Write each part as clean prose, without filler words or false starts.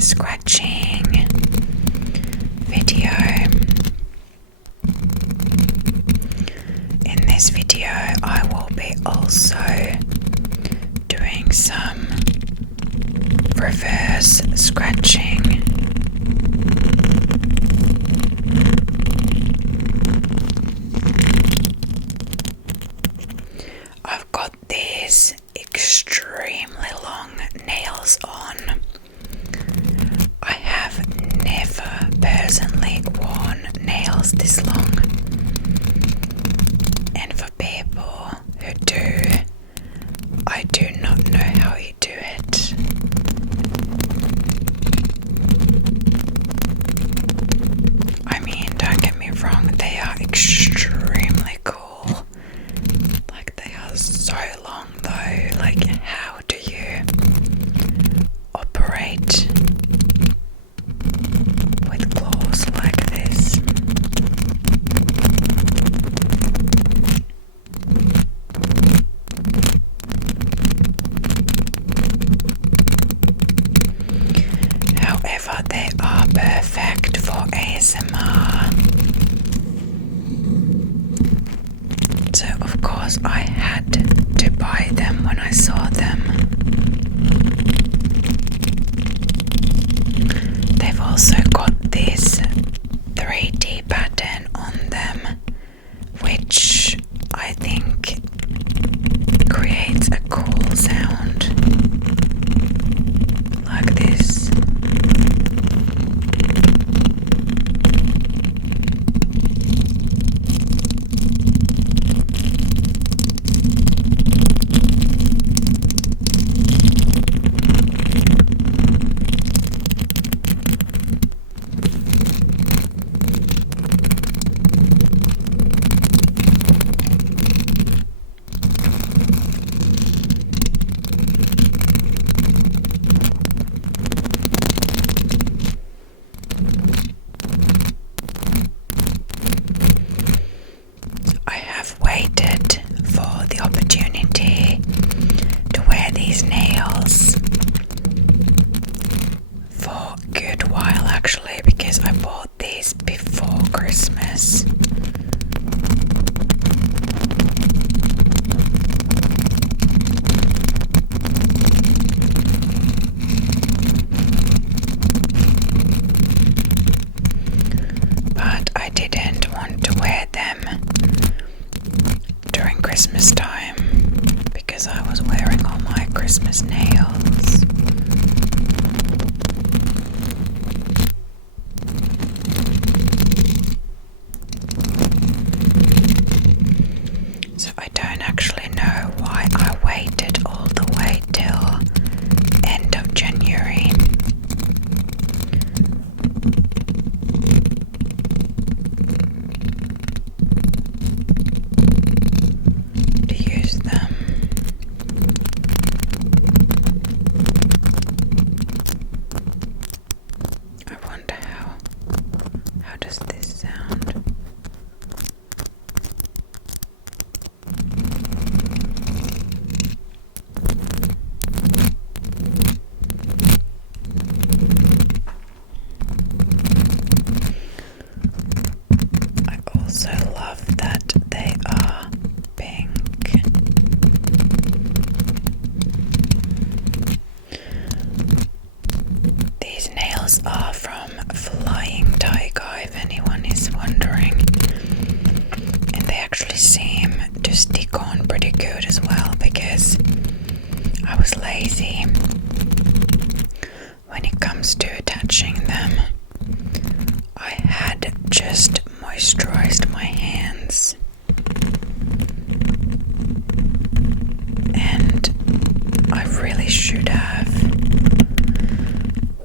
scratching video. In this video I will be also doing some reverse scratching. I've got these extremely long nails on. I have never personally worn nails this long, and for people who do, I do not know how you do it. I mean, don't get me wrong, they are extremely cool. Like, they are so long though. Like, how do you operate with claws like this? However, they are perfect for ASMR. So of course I had to buy them when I saw them. They've also got this 3D pattern on them, which I think creates a cool sound like this. Waited for the opportunity to wear these nails for a good while actually, because I bought these before Christmas. But I didn't want to wear them during Christmas time because I was wearing all my Christmas nails. So I don't actually know why I waited all the way till end of January. Are from Flying Tiger, if anyone is wondering, and they actually seem to stick on pretty good as well because I was lazy when it comes to attaching them. I had just moisturized my hands and I really should have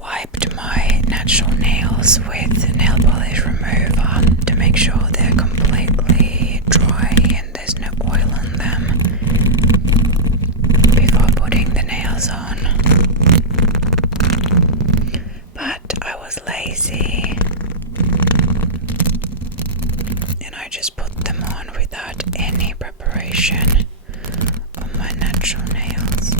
wiped my natural nails with nail polish remover to make sure they're completely dry and there's no oil on them before putting the nails on. But I was lazy and I just put them on without any preparation on my natural nails.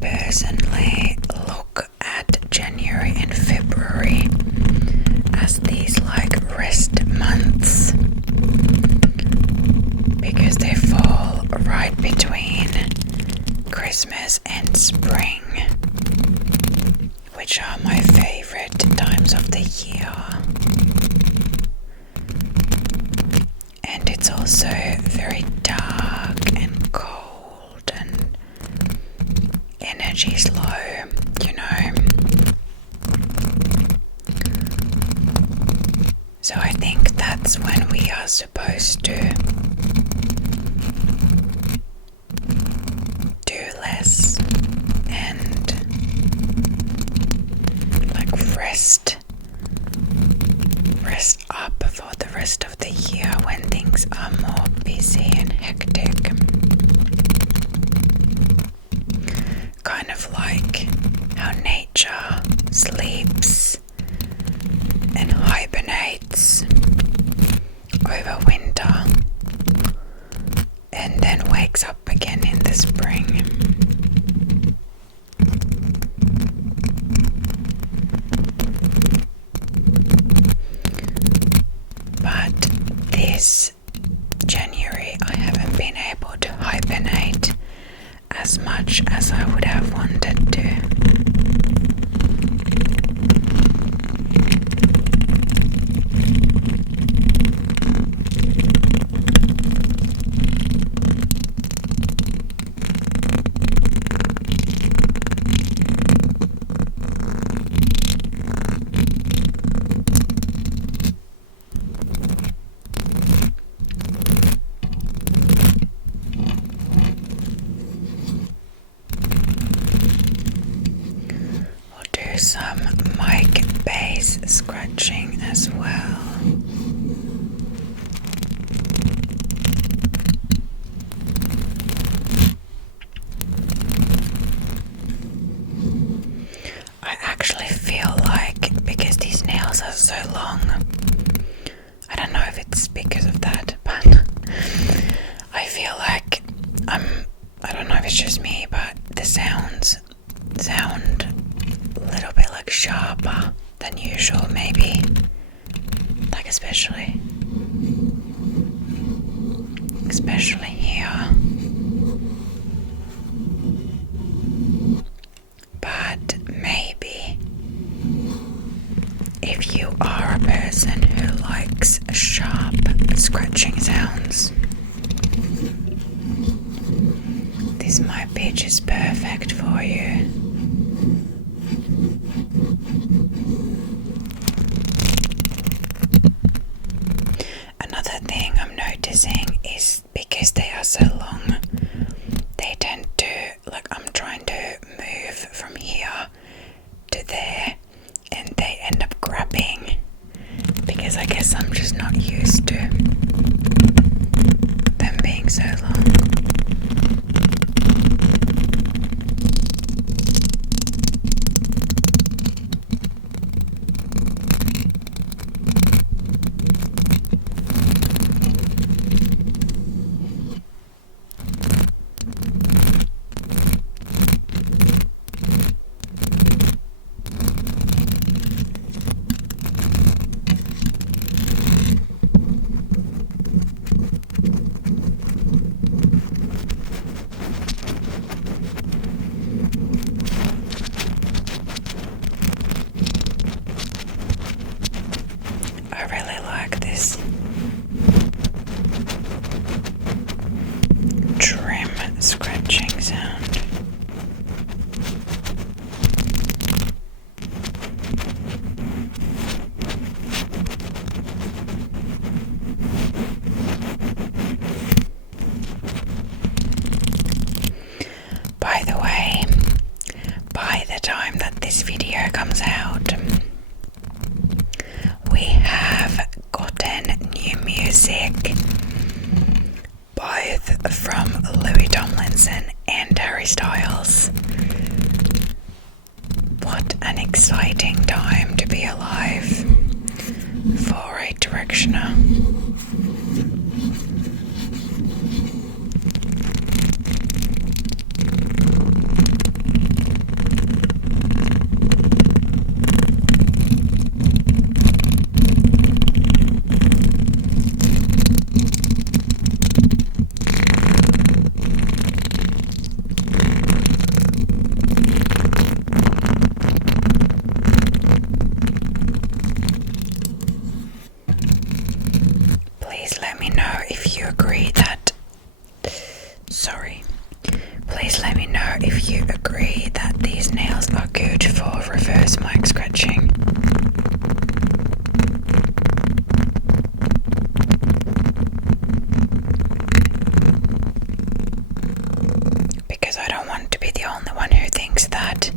personally look at January and February as these like rest months because they fall right between Christmas and spring, which are my favorite times of the year. And it's also very dark and cold and energy's low, you know. So I think that's when we are supposed to do less and like rest up for the rest of the year when things are more busy and hectic. Kind of like how nature sleeps and hibernates over winter and then wakes up again in the spring. But this January I haven't been able to hibernate as much as I would have wanted to. Some mic bass scratching as well. I actually feel like because these nails are so long, I don't know if it's because of that, but I feel like I don't know if it's just me, but the sound a little bit like sharper than usual, maybe, like especially here. But maybe if you are a person who likes sharp scratching sounds, this might be just perfect for you. Another thing I'm noticing is because they are so long, they tend to, like, I'm trying to move from here to there and they end up grabbing because I guess I'm just not used to them being so long. I really like this trim scratching sound. By the way, by the time that this video comes out, we have gotten new music both from Louis Tomlinson and Harry Styles. What an exciting time to be alive for a directioner. please let me know if you agree that these nails are good for reverse mic scratching. Because I don't want to be the only one who thinks that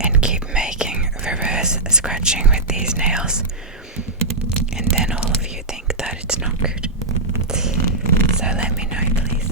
and keep making reverse scratching with these nails, and then all of you think that it's not good. So let me know, please.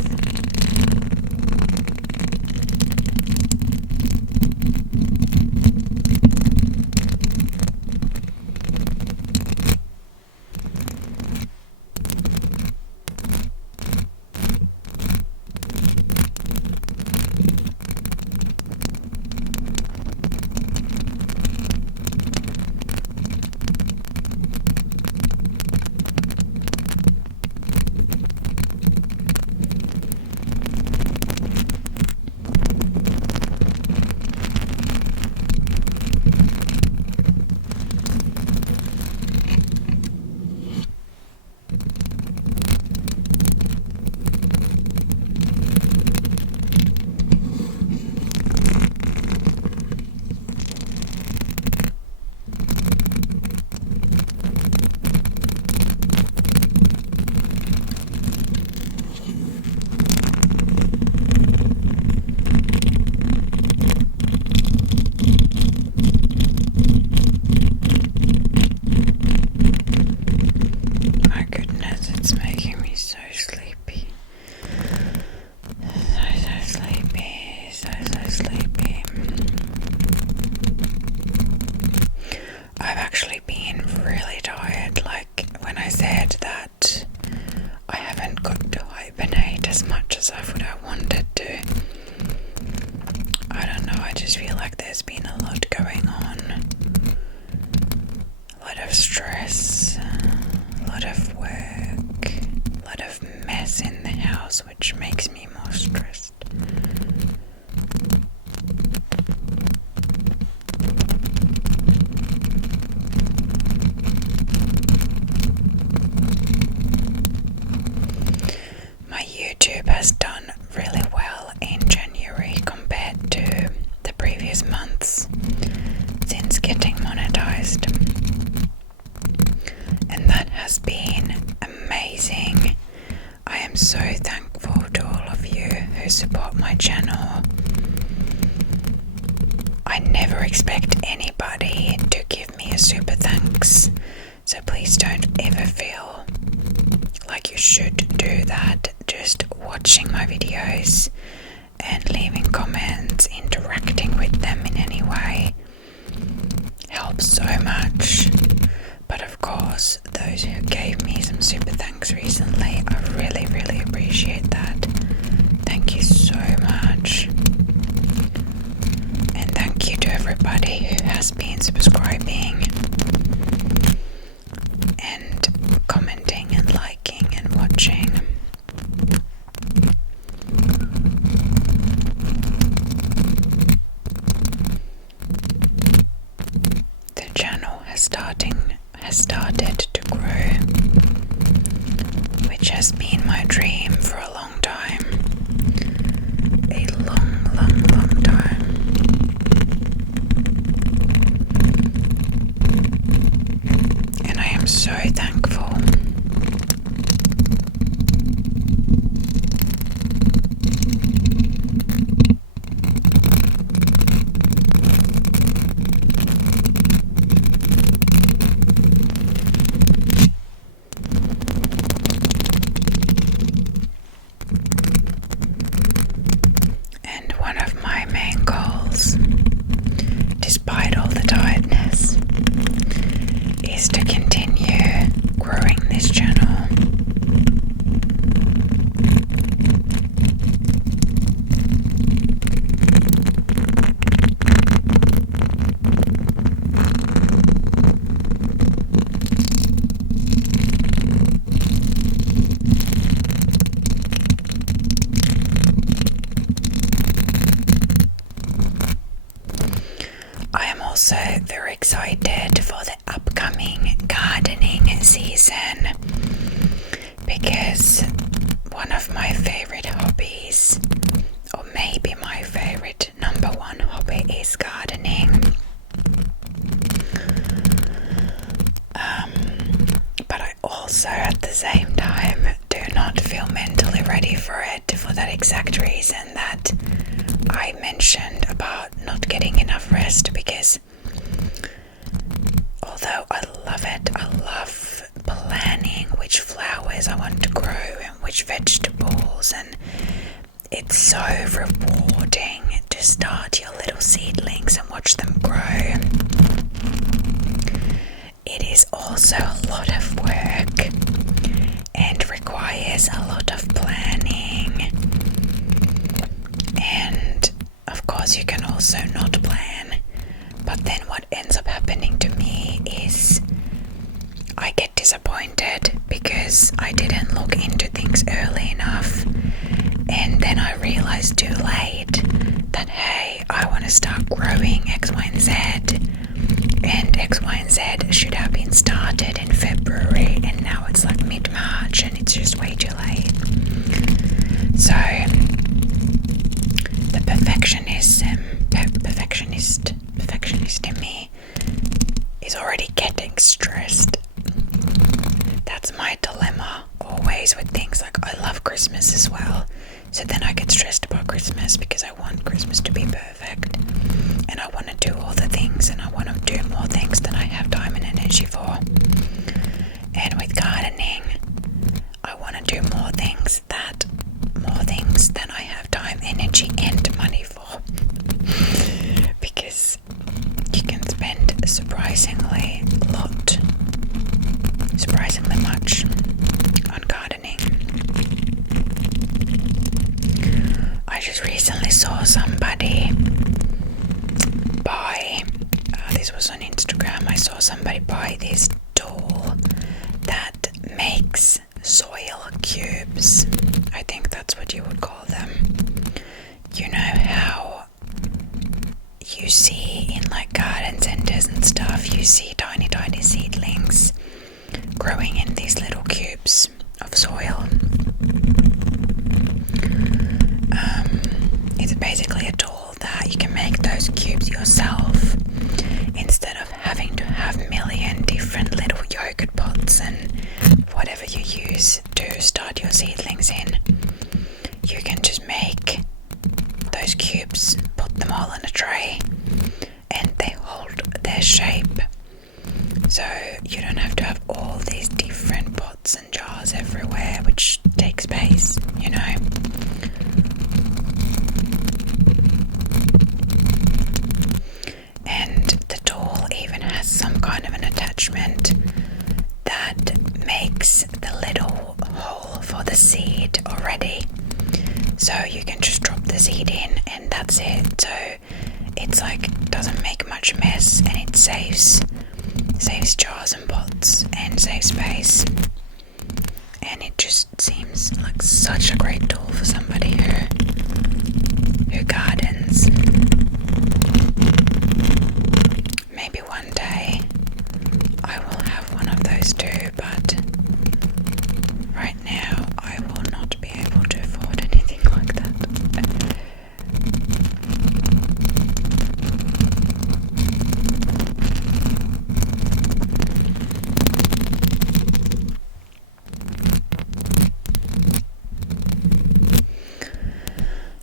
Has done really well in January compared to the previous months since getting monetized, and that has been amazing. I am so thankful to all of you who support my channel. I never expect anybody to give me a super thanks, so please don't ever feel like you should do that. Just watching my videos and leaving comments, interacting with them in any way helps so much. But of course, those who gave me some super thanks recently, I really, really appreciate that. Thank you so much. And thank you to everybody who has been subscribing and commenting and liking and watching. The channel has started to grow, which has been my dream for a long time. A long, long, long time. And I am so thankful. Despite all the tiredness, is to continue growing this channel. Also very excited for the upcoming gardening season, because one of my favorite hobbies, or maybe my favorite number one hobby is gardening. But I also at the same time do not feel mentally ready for it, for that exact reason that I mentioned about not getting enough rest, because although I love it, I love planning which flowers I want to grow and which vegetables, and it's so rewarding to start your little seedlings and watch them grow. It is also a lot of work and requires a lot of planning. And of course you can also not plan, but then what ends up happening to me is I get disappointed because I didn't look into things early enough, and then I realize too late that hey, I want to start growing X, Y, and Z, and X, Y, and Z should have been started in February, and now it's like mid-March and it's just way too late. So the perfectionist in me is already getting stressed. That's my dilemma always with things. Like, I love Christmas as well, so then I get stressed about Christmas because I want Christmas to be perfect, and I want to do all the things, and I want to do more things than I have time and energy for. And with gardening, I want to do more things than I have time, energy, and money for. Because you can spend surprisingly much on gardening. I just recently saw somebody buy, this was on Instagram, I saw somebody buy this tool that makes soil cubes. I think that's what you would call them. You know how you see in like garden centers and stuff, you see tiny seedlings growing in these little cubes of soil. It's basically a tool that you can make those cubes yourself instead of having to have a million different little yogurt pots and whatever you use to start your seedlings in. You can just make those cubes, put them all in a tray, and they hold their shape. So you don't have to have all these different pots and jars everywhere, which takes space, you know. And the tool even has some kind of an attachment that makes the little hole for the seed already. So you can just drop the seed in and that's it. So it's like, doesn't make much mess, and it saves jars and pots and saves space. And it just seems like such a great tool for somebody who gardens. Maybe one day I will have one of those too, but right now I will not be able to afford anything like that.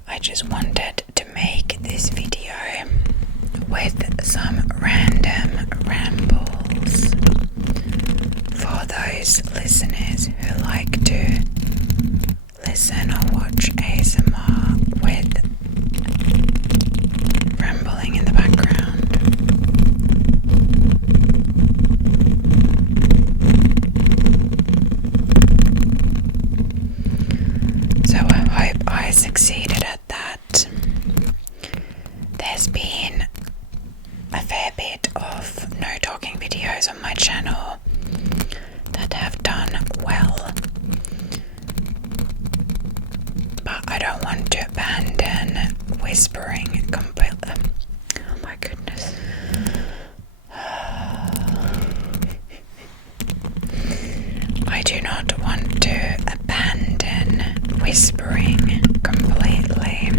I just wanted to make this video with some random rambles for those listeners who like to listen or watch ASMR with rambling in the background. So I hope I succeeded at that. There's been a fair bit of no talking videos on my channel that have done well, but I don't want to abandon whispering completely. Oh my goodness. I do not want to abandon whispering completely.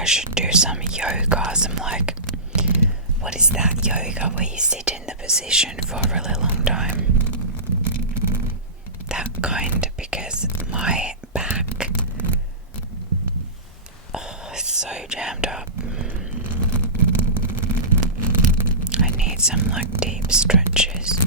I should do some yoga, some like, what is that yoga where you sit in the position for a really long time? That kind, because my back, it's so jammed up. I need some like deep stretches.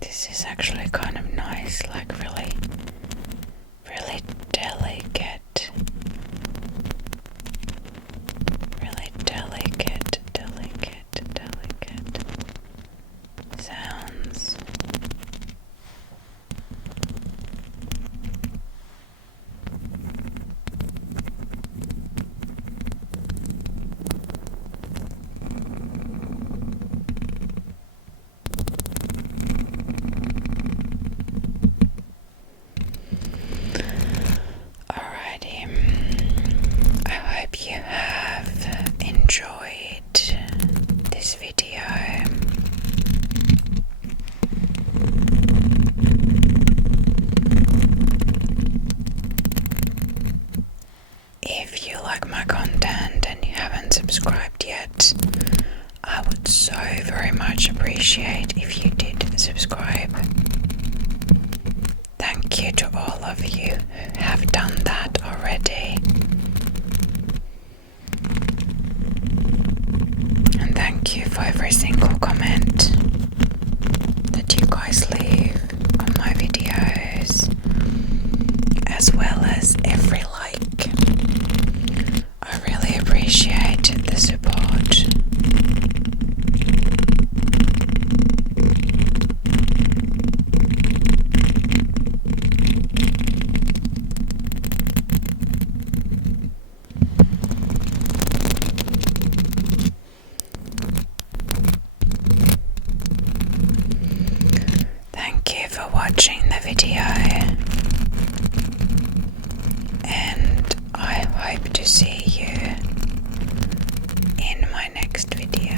This is actually kind of nice, like really, really delicate. Really delicate sounds. Alrighty, I hope you have enjoyed this video. If you like my content and you haven't subscribed yet, I would so very much appreciate if you did subscribe. Thank you to all of you who have done that already. And thank you for every single comment that you guys leave on my videos, as well as every like. I really appreciate the support. Thank you for watching the video, and I hope to see you in my next video.